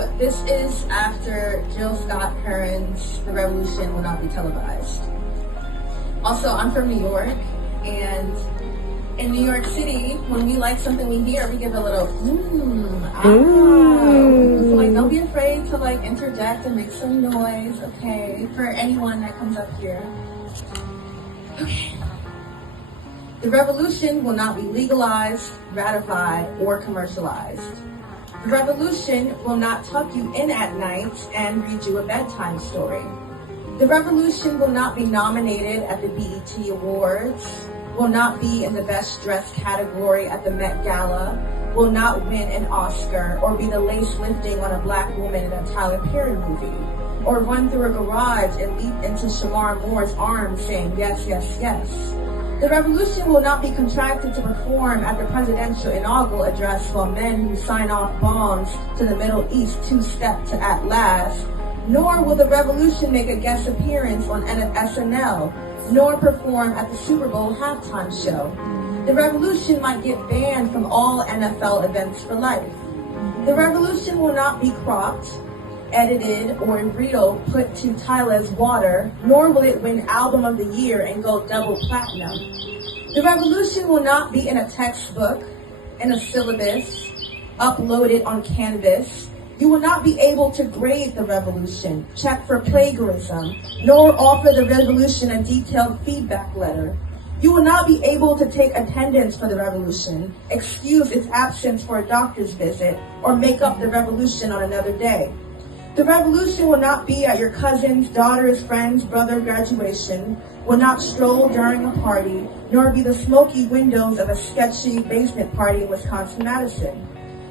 So this is after Jill Scott Heron's The Revolution Will Not Be Televised. Also, I'm from New York, and in New York City, when we like something we hear, we give a little, So like, don't be afraid to like interject and make some noise, okay? For anyone that comes up here. Okay. The revolution will not be legalized, ratified, or commercialized. The revolution will not tuck you in at night and read you a bedtime story. The revolution will not be nominated at the BET Awards, will not be in the best dressed category at the Met Gala, will not win an Oscar, or be the lace lifting on a black woman in a Tyler Perry movie, or run through a garage and leap into Shamar Moore's arms saying yes, yes, yes. The revolution will not be contracted to perform at the presidential inaugural address while men who sign off bombs to the Middle East two-step to At Last, nor will the revolution make a guest appearance on SNL, nor perform at the Super Bowl halftime show. The revolution might get banned from all NFL events for life. The revolution will not be cropped, edited, or in reel put to Tyler's water, nor will it win Album of the Year and go double platinum. The revolution will not be in a textbook, in a syllabus, uploaded on Canvas. You will not be able to grade the revolution, check for plagiarism, nor offer the revolution a detailed feedback letter. You will not be able to take attendance for the revolution, excuse its absence for a doctor's visit, or make up the revolution on another day. The revolution will not be at your cousin's, daughter's, friend's, brother's graduation, will not stroll during a party, nor be the smoky windows of a sketchy basement party in Wisconsin-Madison.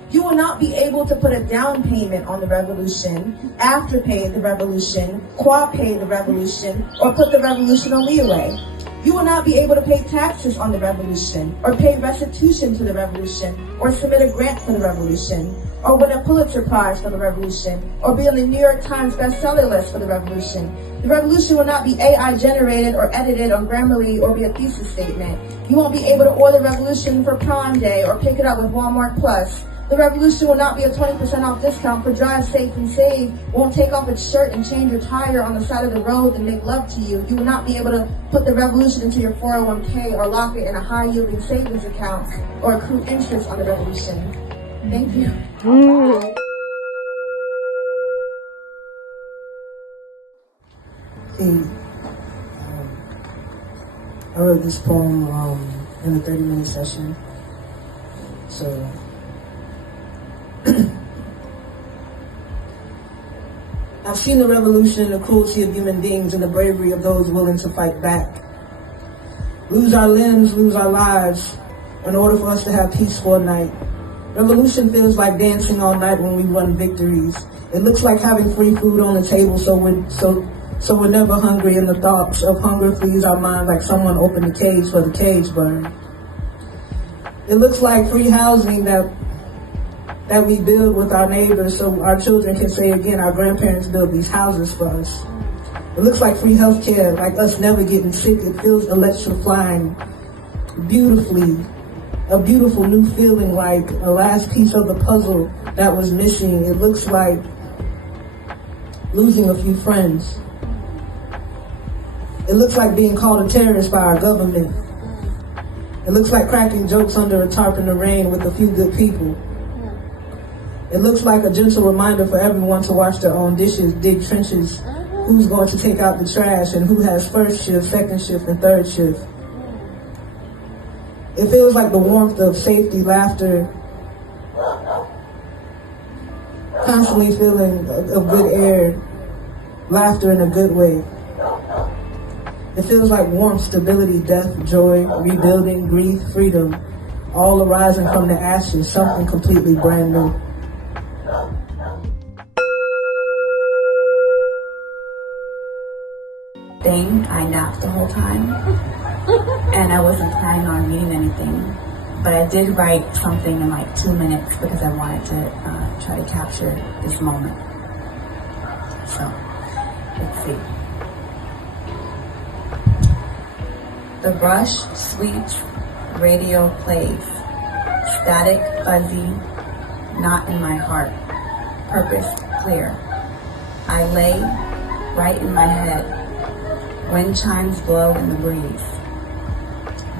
You will not be able to put a down payment on the revolution, afterpay the revolution, quad-pay the revolution, or put the revolution on leeway. You will not be able to pay taxes on the revolution, or pay restitution to the revolution, or submit a grant for the revolution, or win a Pulitzer Prize for the revolution, or be on the New York Times bestseller list for the revolution. The revolution will not be AI generated or edited on Grammarly or be a thesis statement. You won't be able to order revolution for Prime Day or pick it up with Walmart Plus. The revolution will not be a 20% off discount for Drive Safe and Save, won't take off its shirt and change your tire on the side of the road and make love to you. You will not be able to put the revolution into your 401k or lock it in a high-yielding savings account or accrue interest on the revolution. Thank you. I wrote this poem in a 30-minute session. So, I've seen the revolution, the cruelty of human beings, and the bravery of those willing to fight back. Lose our limbs, lose our lives, in order for us to have peace for a night. Revolution feels like dancing all night when we run victories. It looks like having free food on the table so we're never hungry, and the thoughts of hunger frees our minds like someone opened the cage for the cage burn. It looks like free housing that we build with our neighbors so our children can say again, our grandparents built these houses for us. It looks like free healthcare, like us never getting sick. It feels electrifying, beautifully, a beautiful new feeling, like a last piece of the puzzle that was missing. It looks like losing a few friends. It looks like being called a terrorist by our government. It looks like cracking jokes under a tarp in the rain with a few good people. It looks like a gentle reminder for everyone to wash their own dishes, dig trenches, who's going to take out the trash, and who has first shift, second shift, and third shift. It feels like the warmth of safety, laughter, constantly feeling of good air, laughter in a good way. It feels like warmth, stability, death, joy, rebuilding, grief, freedom, all arising from the ashes, something completely brand new. I napped the whole time, and I wasn't planning on reading anything, but I did write something in like 2 minutes because I wanted to try to capture this moment. So, let's see. The brush sweeps, radio plays, static, fuzzy, not in my heart. purpose clear. I lay right in my head. Wind chimes blow in the breeze.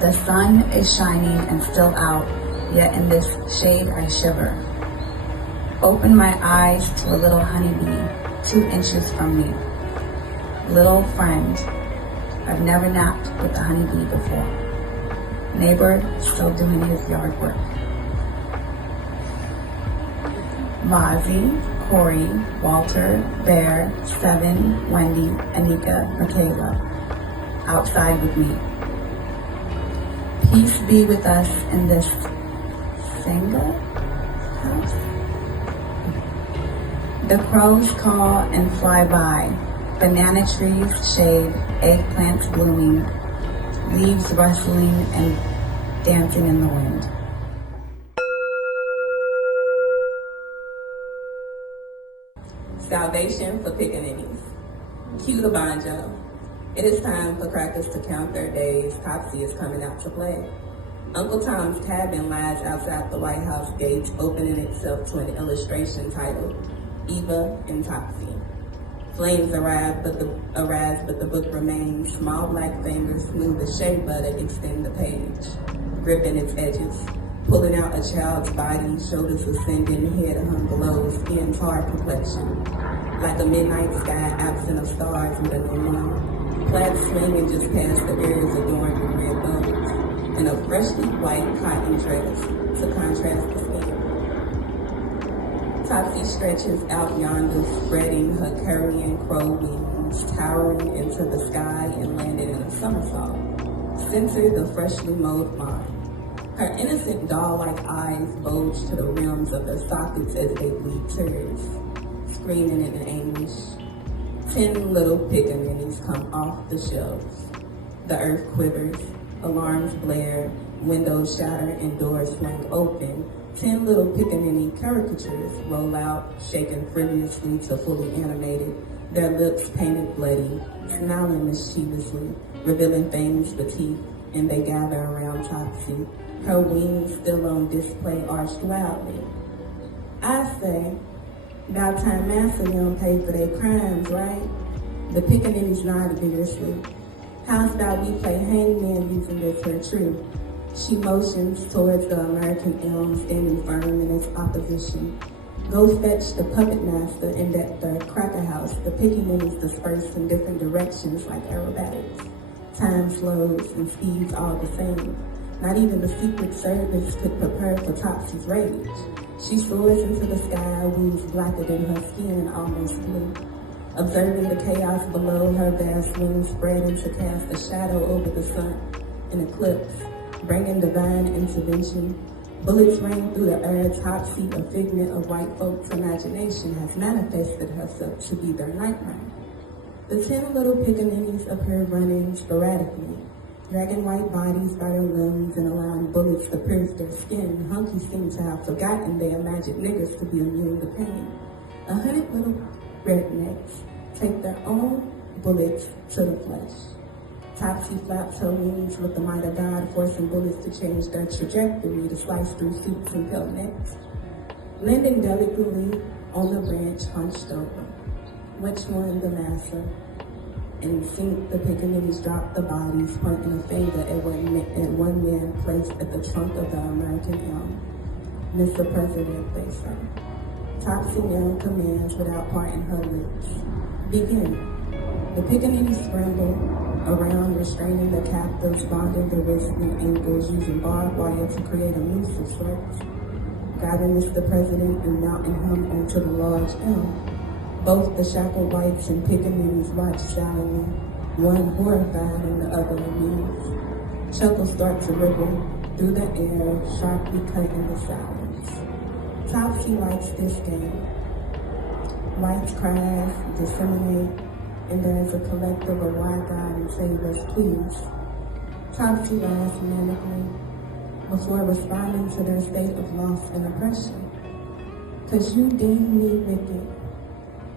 The sun is shining and still out, yet in this shade I shiver. Open my eyes to a little honeybee 2 inches from me. Little friend, I've never napped with a honeybee before. Neighbor still doing his yard work. Mozzie, Corey, Walter, Bear, Seven, Wendy, Anika, Michaela, outside with me. Peace be with us in this Sangha house. The crows call and fly by. Banana trees shade, eggplants blooming, leaves rustling and dancing in the wind. Salvation for pickaninnies. Cue the banjo. It is time for crackers to count their days. Topsy is coming out to play. Uncle Tom's cabin lies outside the White House gates, opening itself to an illustration titled Eva and Topsy. Flames arise, but the book remains. Small black fingers smooth the shea butter, extend the page, gripping its edges, pulling out a child's body, shoulders ascending, head hung below, skin tar complexion, like a midnight sky absent of stars with a new moon. Plaid swinging just past the ears adorned with red bows, and a freshly white cotton dress to contrast the skin. Topsy stretches out yonder, spreading her curlying crow wings, towering into the sky and landed in a somersault, center the freshly mowed lawn. Her innocent doll-like eyes bulge to the rims of their sockets as they bleed tears, screaming in anguish. 10 little pickaninnies come off the shelves. The earth quivers, alarms blare, windows shatter and doors swing open. 10 little pickaninny caricatures roll out, shaken frivolously to fully animated, their lips painted bloody, smiling mischievously, revealing fangs for teeth, and they gather around Topsy, her wings still on display arched loudly. I say, about time Master them pay for their crimes, right? The pickaninnies nod vigorously. How's about we play hangman using this her tree? She motions towards the American elm standing firm in its opposition. Go fetch the puppet master and at the cracker house, the pickaninnies disperse in different directions like aerobatics. Time slows and speeds all the same. Not even the Secret Service could prepare for Topsy's rage. She soars into the sky, wings blacker than her skin, almost blue. Observing the chaos below, her vast wings spreading to cast a shadow over the sun, an eclipse, bringing divine intervention. Bullets rain through the air. Topsy, a figment of white folks' imagination, has manifested herself to be their nightmare. The 10 little pickaninnies appear running sporadically, dragging white bodies by their limbs and allowing bullets to pierce their skin. Hunky seems to have forgotten they imagined niggas to be immune to pain. 100 little rednecks take their own bullets to the flesh. Topsy flaps her wings with the might of God, forcing bullets to change their trajectory to slice through suits and pale necks. Landing delicately on the branch hunched over. Which one, the master? And sink the pickaninnies drop the bodies, pointing a finger at one man placed at the trunk of the American elm. Mr. President, they say. Topsy now commands without parting her lips. Begin. The pickaninnies scramble around, restraining the captives, bonding their wrists and ankles, using barbed wire to create a noose of sorts. Grabbing Mr. President and mounting him onto the large elm. Both the shackled whites and pickaninnies watch silently, one horrified and the other amused. Chuckles start to ripple through the air, sharply cutting the silence. Topsy likes this game. Whites cries, disseminate, and there is a collective of why God and save us, please. Topsy laughs manically before responding to their state of loss and oppression. 'Cause you deem me wicked,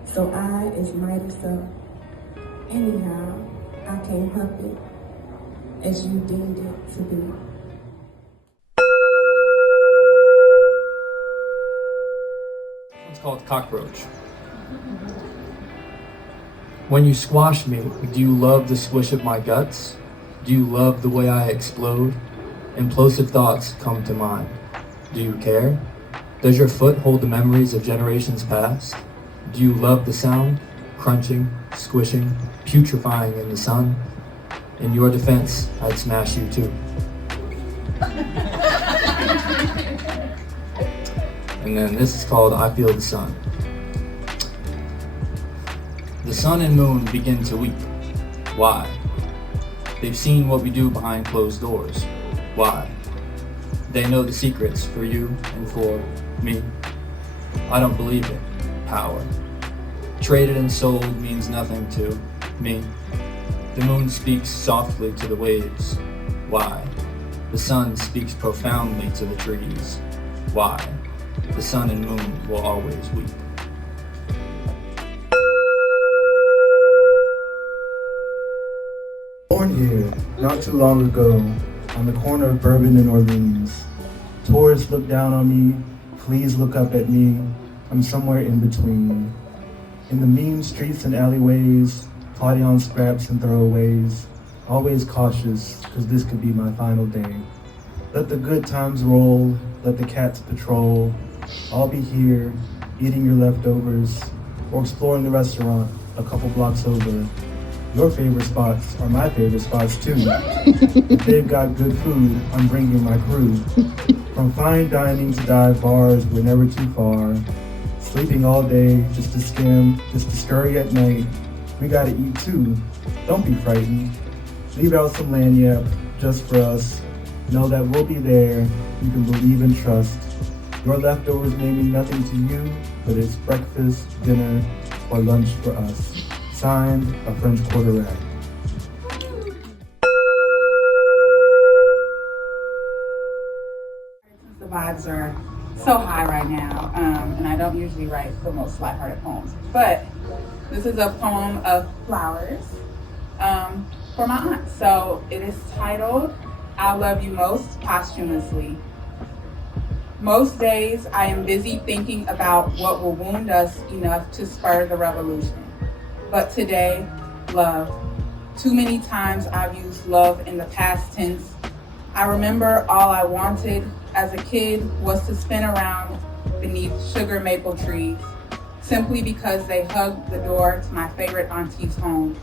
so I is mighty so. Anyhow, I can't help it, as you deemed it to be. called Cockroach. When you squash me, do you love the squish of my guts? Do you love the way I explode? Implosive thoughts come to mind. Do you care? Does your foot hold the memories of generations past? Do you love the sound? Crunching, squishing, putrefying in the sun? In your defense, I'd smash you too. And then this is called I Feel the Sun. The sun and moon begin to weep. Why? They've seen what we do behind closed doors. Why? They know the secrets for you and for me. I don't believe it. Power. Traded and sold means nothing to me. The moon speaks softly to the waves. Why? The sun speaks profoundly to the trees. Why? The sun and moon will always weep. Born here, not too long ago, on the corner of Bourbon and Orleans. Tourists look down on me, please look up at me, I'm somewhere in between. In the mean streets and alleyways, plotting on scraps and throwaways, always cautious, cause this could be my final day. Let the good times roll, let the cats patrol, I'll be here, eating your leftovers, or exploring the restaurant a couple blocks over. Your favorite spots are my favorite spots too. If they've got good food, I'm bringing my crew. From fine dining to dive bars, we're never too far. Sleeping all day, just to skim, just to scurry at night. We gotta eat too, don't be frightened. Leave out some lanyard just for us. Know that we'll be there, you can believe and trust. Your leftovers may mean nothing to you, but it's breakfast, dinner, or lunch for us. Signed, a French Quarter Rack. The vibes are so high right now, and I don't usually write the most lighthearted poems, but this is a poem of flowers for my aunt. So it is titled, I Love You Most, posthumously. Most days I am busy thinking about what will wound us enough to spur the revolution. But today, love. Too many times I've used love in the past tense. I remember all I wanted as a kid was to spin around beneath sugar maple trees, simply because they hugged the door to my favorite auntie's home.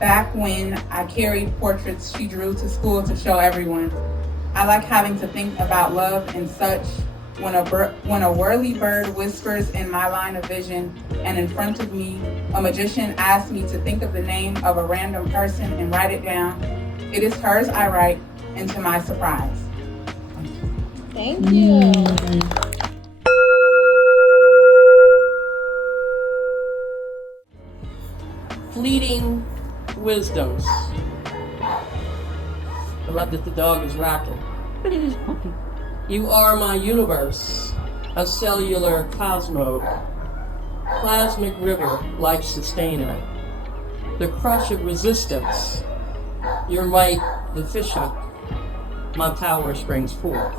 Back when I carried portraits she drew to school to show everyone. I like having to think about love and such. When a whirly bird whispers in my line of vision, and in front of me, a magician asks me to think of the name of a random person and write it down. It is hers I write, and to my surprise. Thank you. Fleeting wisdoms. I love that the dog is rocking. You are my universe, a cellular cosmo, plasmic river, life sustainer, the crush of resistance, your light deficient, my power springs forth.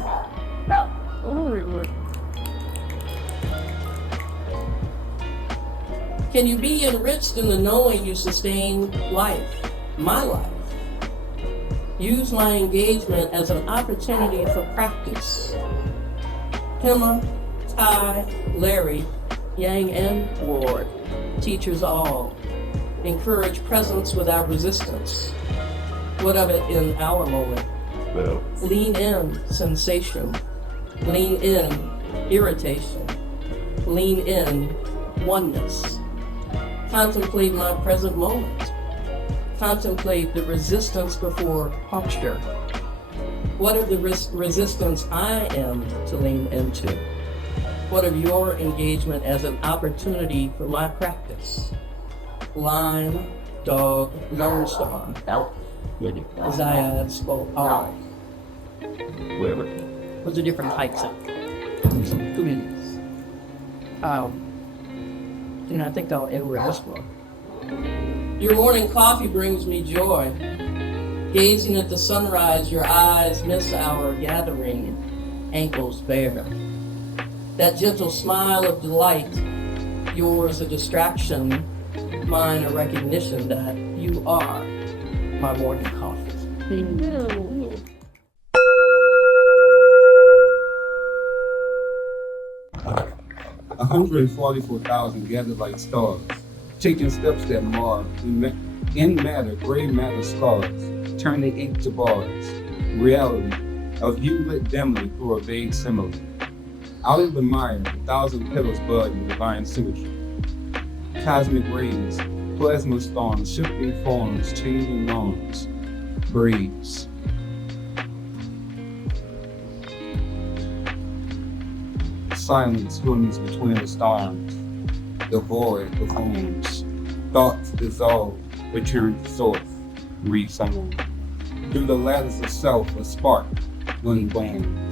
Can you be enriched in the knowing you sustain life, my life? Use my engagement as an opportunity for practice. Hema, Tai, Larry, Yang and Ward, teachers all, encourage presence without resistance. What of it in our moment? Well. Lean in sensation, lean in irritation, lean in oneness. Contemplate my present moment. Contemplate the resistance before posture. What of the resistance I am to lean into? What of your engagement as an opportunity for my practice? Line, dog, Lone Star. Zayad spoke all. Whatever. Those are different types of communities. And I think I'll end with this one. Your morning coffee brings me joy. Gazing at the sunrise, your eyes miss our gathering, ankles bare. That gentle smile of delight, yours a distraction, mine a recognition that you are my morning coffee. 144,000 gathered like stars, taking steps that mar in matter, gray matter scars, turn the ink to bars. Reality of you lit dimly through a vague simile. Out of the mire, 1,000 petals bud in divine symmetry. Cosmic rays, plasma storms, shifting forms, changing norms. Breeze. Silence swims between the stars. The void performs. Thoughts dissolve, return to source. Read someone. Through the ladders of self, a spark, unborn.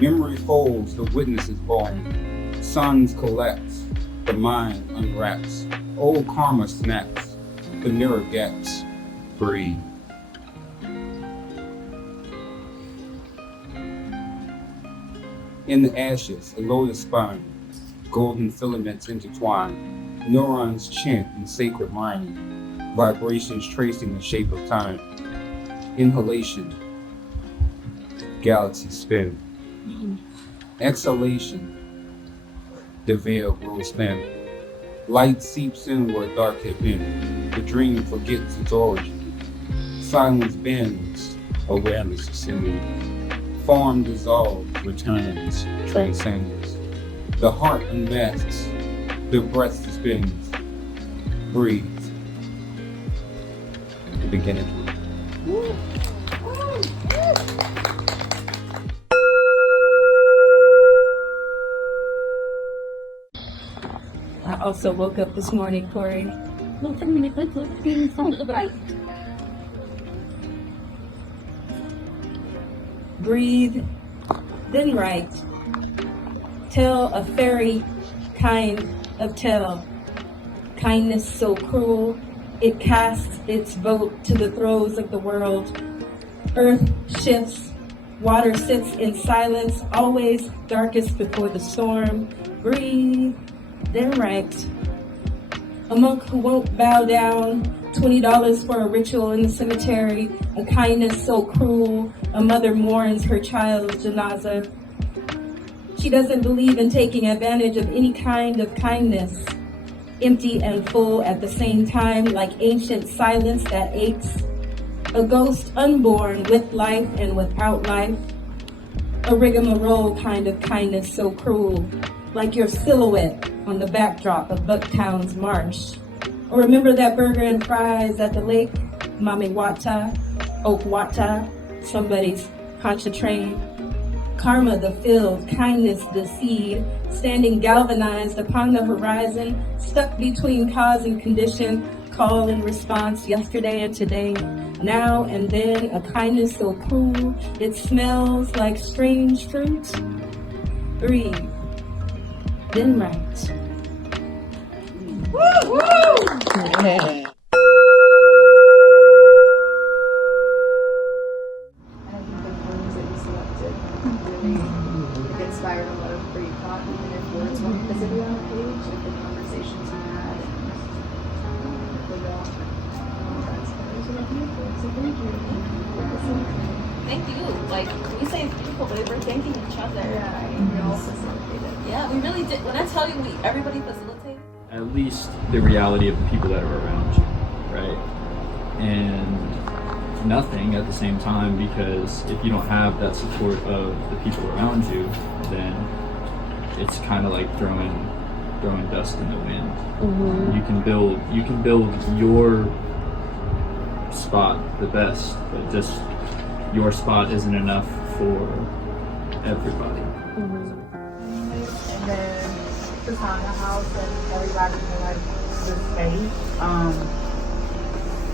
Memory folds, the witness is born. Suns collapse, the mind unwraps. Old karma snaps, the mirror gaps. Breathe. In the ashes, a lotus spine, golden filaments intertwine, neurons chant in sacred rhyme, vibrations tracing the shape of time. Inhalation, galaxies spin. Exhalation, the veil grows thin. Light seeps in where dark had been. The dream forgets its origin. Silence bends, awareness ascends. Form dissolves, returns, transcends. The heart unmasks, the breath suspends. Breathe. The beginning. I also woke up this morning, Corey. Breathe, then write. Tell a fairy kind of tale. Kindness so cruel, it casts its vote to the throes of the world. Earth shifts, water sits in silence, always darkest before the storm. Breathe, then write. A monk who won't bow down, $20 for a ritual in the cemetery, a kindness so cruel, a mother mourns her child's janaza. She doesn't believe in taking advantage of any kind of kindness, empty and full at the same time, like ancient silence that aches. A ghost unborn with life and without life, a rigmarole kind of kindness so cruel, like your silhouette on the backdrop of Bucktown's marsh. Or remember that burger and fries at the lake, Mami Wata, Okwata, somebody's Pontchartrain. Karma the field, kindness the seed, standing galvanized upon the horizon, stuck between cause and condition, call and response, yesterday and today, now and then, a kindness so cruel, it smells like strange fruit. Breathe, then write. Woo! Woo! Yeah. Inspired a lot of great thought, even if words weren't physically on the page, like the conversations we had and the walk. That's beautiful. So thank you. Thank you. Like, we say it's beautiful, but we're thanking each other. Yeah, we all facilitated. Yeah, we really did. When I tell you, everybody facilitated. At least the reality of the people that are around you, right? And nothing at the same time, because if you don't have that support of the people around you, then it's kind of like throwing dust in the wind. Mm-hmm. You can build your spot the best, but just your spot isn't enough for everybody. Mm-hmm. And then the Sangha house and everybody in like the space.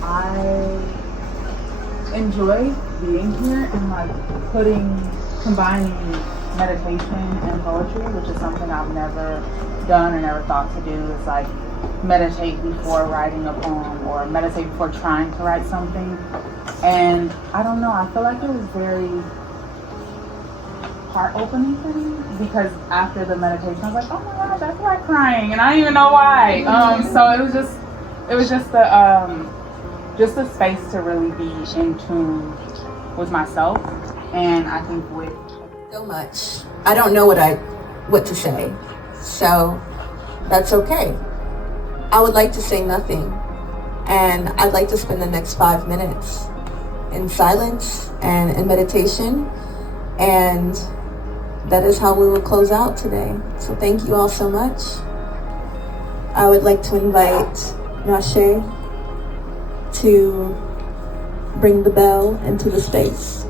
I enjoy being here and like combining meditation and poetry, which is something I've never done or never thought to do. Is like meditate before writing a poem or meditate before trying to write something. And I don't know, I feel like it was very heart opening for me, because after the meditation I was like, oh my gosh, I feel like crying and I don't even know why. So it was just a space to really be in tune with myself, and I think with So much. I don't know what to say, so that's okay. I would like to say nothing, and I'd like to spend the next 5 minutes in silence and in meditation, and that is how we will close out today. So thank you all so much. I would like to invite Rashe to bring the bell into the space.